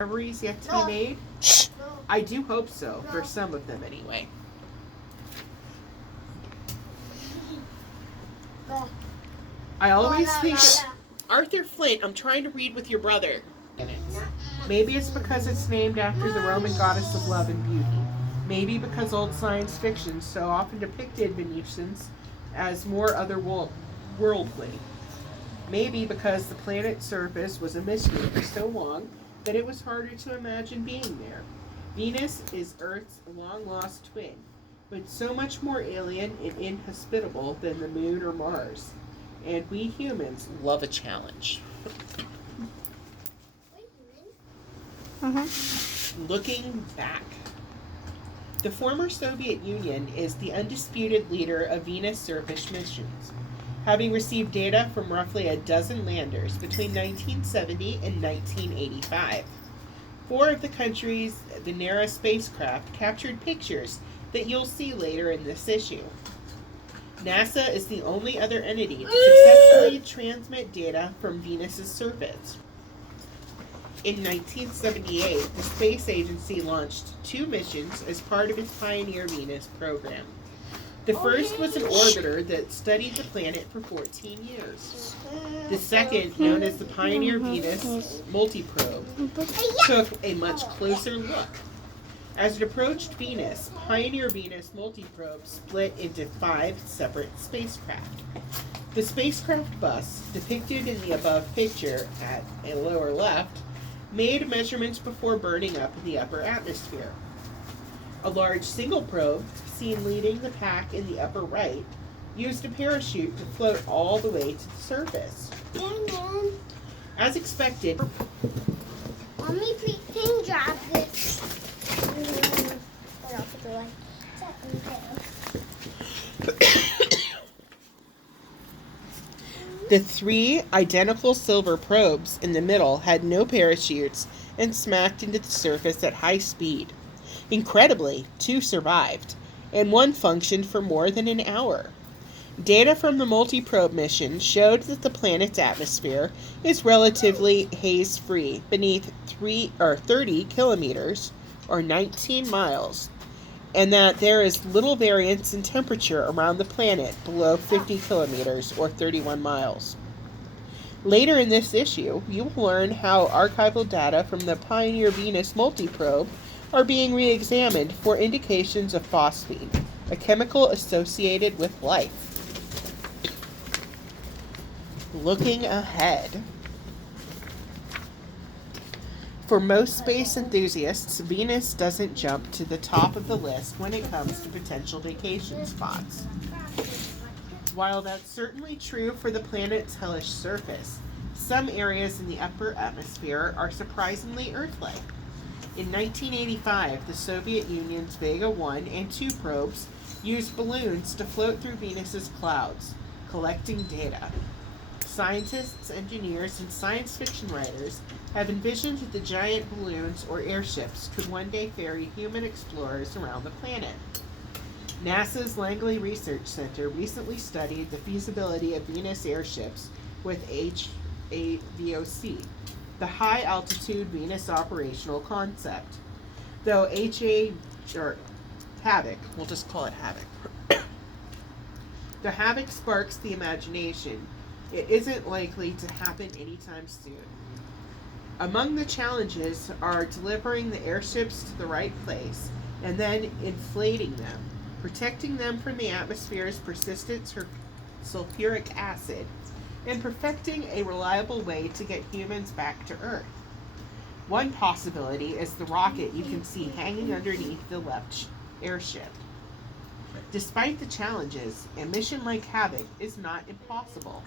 discoveries yet to be made? I do hope so, for some of them anyway. I always think Arthur Flint, I'm trying to read with your brother. Maybe it's because it's named after the Roman goddess of love and beauty. Maybe because old science fiction so often depicted Venusians as more otherworldly. Maybe because the planet's surface was a mystery for so long that it was harder to imagine being there. Venus is Earth's long-lost twin, but so much more alien and inhospitable than the Moon or Mars. And we humans love a challenge. Looking back, the former Soviet Union is the undisputed leader of Venus surface missions, having received data from roughly a dozen landers between 1970 and 1985. 4 of the country's Venera spacecraft captured pictures that you'll see later in this issue. NASA is the only other entity to successfully transmit data from Venus's surface. In 1978, the space agency launched 2 missions as part of its Pioneer Venus program. The first was an orbiter that studied the planet for 14 years. The second, known as the Pioneer Venus Multiprobe, took a much closer look. As it approached Venus, Pioneer Venus Multiprobe split into 5 separate spacecraft. The spacecraft bus, depicted in the above picture at a lower left, made measurements before burning up in the upper atmosphere. A large single probe, seen leading the pack in the upper right, used a parachute to float all the way to the surface. As expected, Mommy, please can drop this. the 3 identical silver probes in the middle had no parachutes and smacked into the surface at high speed. Incredibly, 2 survived, and 1 functioned for more than an hour. Data from the multi-probe mission showed that the planet's atmosphere is relatively haze-free beneath 30 kilometers, or 19 miles, and that there is little variance in temperature around the planet below 50 kilometers, or 31 miles. Later in this issue, you will learn how archival data from the Pioneer Venus multiprobe are being re-examined for indications of phosphine, a chemical associated with life. Looking ahead. For most space enthusiasts, Venus doesn't jump to the top of the list when it comes to potential vacation spots. While that's certainly true for the planet's hellish surface, some areas in the upper atmosphere are surprisingly Earth-like. In 1985, the Soviet Union's Vega 1 and 2 probes used balloons to float through Venus's clouds, collecting data. Scientists, engineers, and science fiction writers have envisioned that the giant balloons or airships could one day ferry human explorers around the planet. NASA's Langley Research Center recently studied the feasibility of Venus airships with HAVOC, the High Altitude Venus Operational Concept. Though HAVOC, we'll just call it HAVOC. The HAVOC sparks the imagination. It isn't likely to happen anytime soon. Among the challenges are delivering the airships to the right place and then inflating them, protecting them from the atmosphere's persistent sulfuric acid, and perfecting a reliable way to get humans back to Earth. One possibility is the rocket you can see hanging underneath the left airship. Despite the challenges, a mission like HAVOC is not impossible.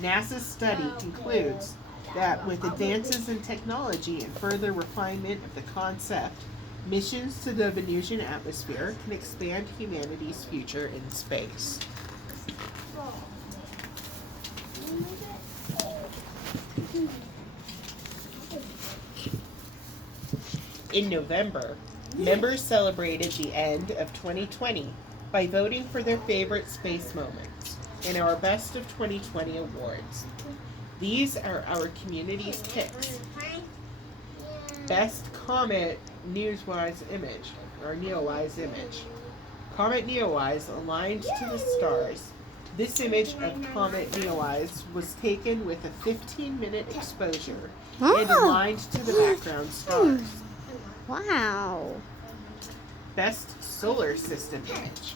NASA's study concludes that with advances in technology and further refinement of the concept, missions to the Venusian atmosphere can expand humanity's future in space. In November, members celebrated the end of 2020 by voting for their favorite space moments in our Best of 2020 awards. These are our community's picks. Best Comet Neowise image, or Neowise image. Comet Neowise aligned to the stars. This image of Comet Neowise was taken with a 15-minute exposure and aligned to the background stars. Wow. Best Solar System image.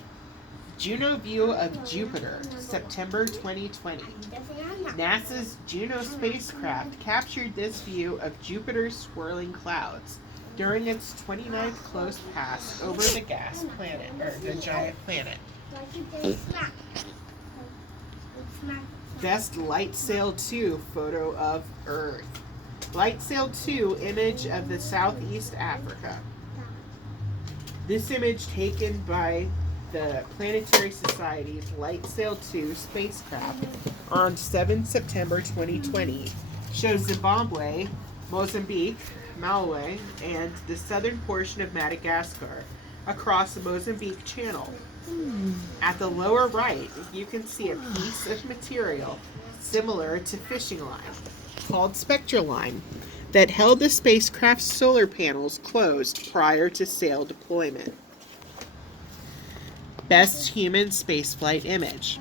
Juno view of Jupiter, September 2020. NASA's Juno spacecraft captured this view of Jupiter's swirling clouds during its 29th close pass over the gas planet, or the giant planet. Best Light Sail 2 photo of Earth. Light Sail 2 image of the Southeast Africa. This image taken by the Planetary Society's Light Sail 2 spacecraft on 7 September 2020 shows Zimbabwe, Mozambique, Malawi, and the southern portion of Madagascar across the Mozambique Channel. At the lower right, you can see a piece of material similar to fishing line, called spectraline, that held the spacecraft's solar panels closed prior to sail deployment. Best Human Spaceflight Image.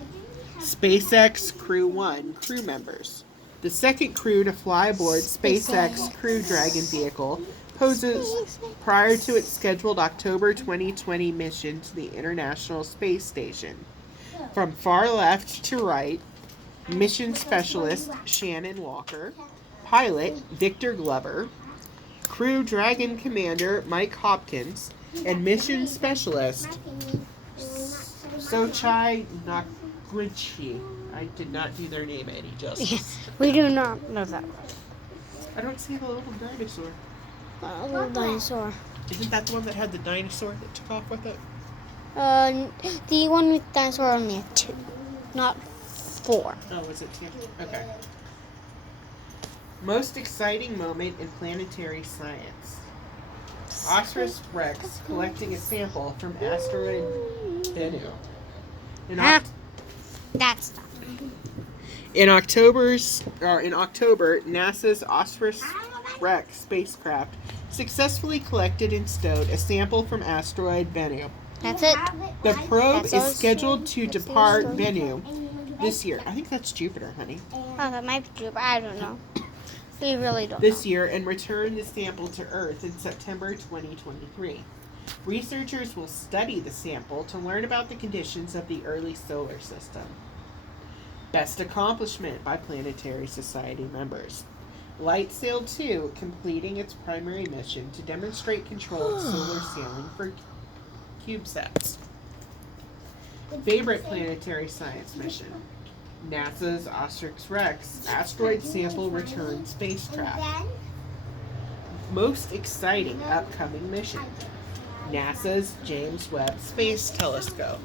SpaceX Crew 1 crew members. The second crew to fly aboard SpaceX Crew Dragon vehicle poses prior to its scheduled October 2020 mission to the International Space Station. From far left to right, mission specialist Shannon Walker, pilot Victor Glover, Crew Dragon commander Mike Hopkins, and mission specialist Sochai Naguchi. I did not do their name any justice. We do not know that. I don't see the little dinosaur. A little dinosaur. Isn't that the one that had the dinosaur that took off with it? The one with dinosaur only had 2, not 4. Oh, was it 2? Okay. Most exciting moment in planetary science. Osiris Rex collecting a sample from asteroid Bennu. That's not. In October, NASA's Osiris Rex spacecraft successfully collected and stowed a sample from asteroid Bennu. That's it. The probe is scheduled to depart Bennu this year. I think that's Jupiter, honey. Oh, that might be Jupiter. I don't know. We really don't This know. year and return the sample to Earth in September 2023. Researchers will study the sample to learn about the conditions of the early solar system. Best accomplishment by Planetary Society members. Light Sail 2 completing its primary mission to demonstrate controlled solar sailing for CubeSats. Favorite planetary science mission. NASA's Osiris Rex asteroid sample return spacecraft. Most exciting upcoming mission. NASA's James Webb Space Telescope.